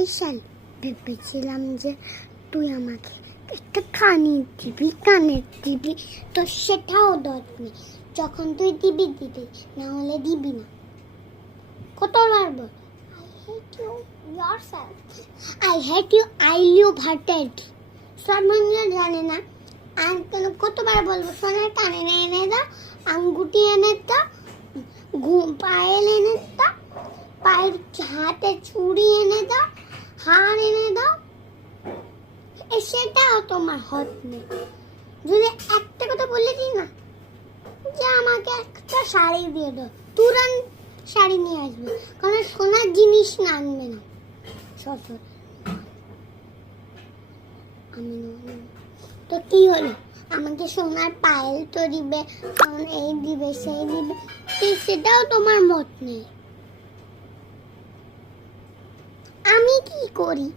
এই সাল ভেবেছিলাম যে তুই আমাকে একটা কানের দিবি, তো সেটাও দরকার। যখন তুই দিবি না হলে দিবি না। কতবার বল I hate you yourself, I hate you, I leave hearted. সব মানুষ জানে না, আর কেন কতবার বলবো? সোনার কানে এনে দাও, আঙ্গুটি এনে দাও, পায়েল এনে দাও, পায়ের হাতে চুড়ি এনে দাও, হার এনে দাও, সেটাও তোমার হত নেই। যদি একটা কথা বলে দিই না যে আমাকে একটা শাড়ি দিয়ে দাও, তুরন্ত শাড়ি নিয়ে আসবে, কারণ সোনার জিনিস না আনবে না। আমি তো কি হলো, আমাকে সোনার পায়েল তো দিবে, এই দিবে সেই দিবে, সেটাও তোমার মত নেই। আমি কি করি?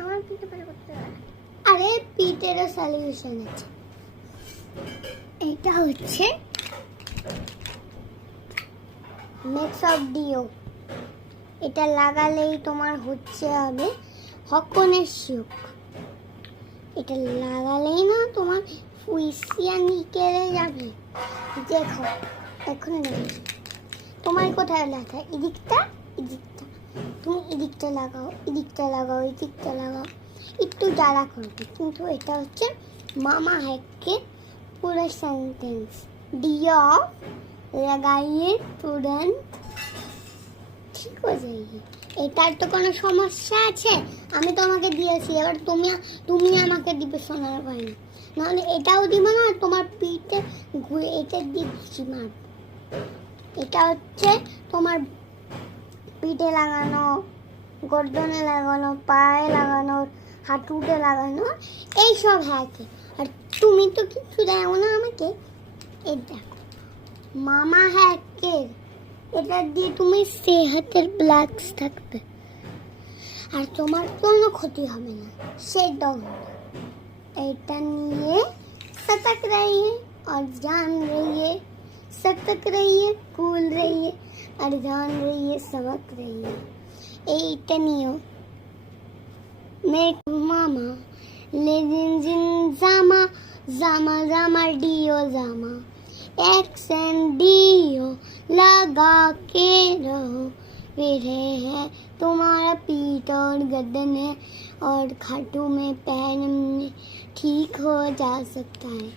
আমার পিঠে পারে করতে পারে। আরে পিঠেরও সলিউশন আছে। এটা হচ্ছে মিক্স অফ ডিও। এটা লাগালেই তোমার হচ্ছে হবে হকনের সুখ। এটা লাগালেই না তোমার ফুইসিয়া নিকেলে যাবে। দেখো এখন দেখো তোমার কোথায় লাগা, এদিকটা এদিকটা, তুমি এদিকটা লাগাও, এদিকটা লাগাও, এদিকটা লাগাও, একটু জ্বালা করবে। কিন্তু এটা হচ্ছে मामा हैक के पूरा सेंटेंस। डियो लगाइए तुरंत ঠিক হয়ে যাবে। এটার তো কোনো সমস্যা আছে? আমি তোমাকে দিয়েছি, এবার তুমি আমাকে দিবে সোনার গয়না, নাহলে এটাও দিব না, তোমার পিঠে ঘুরে এটার দিক মারব। এটা হচ্ছে তোমার পিঠে লাগানো, গর্দনে লাগানো, পায়ে লাগানো, হাঁটুতে লাগানো, এইসব হ্যাকে। আর তুমি তো কিছু দেও না আমাকে। এই দেখো মামা হ্যাকের, এটা দিয়ে তুমি সেহাতের ব্ল্যাকস থাকবে, আর তোমার কোনো ক্ষতি হবে না। সেটাও এটা নিয়ে सतर्क रहिए और जान रहिए, सतर्क रहिए, कूल रहिए और जान रहिए, सबक रहिए। এইটা নিও मेरे मामा लेजिन जामा जामा जामा डियो जामा एक्सन डियो लगा के रहो। फिरे है तुम्हारा पीठ और गर्दन है और खाटू में पैर में ठीक हो जा सकता है।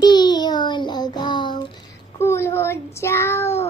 डियो लगाओ, कूल हो जाओ।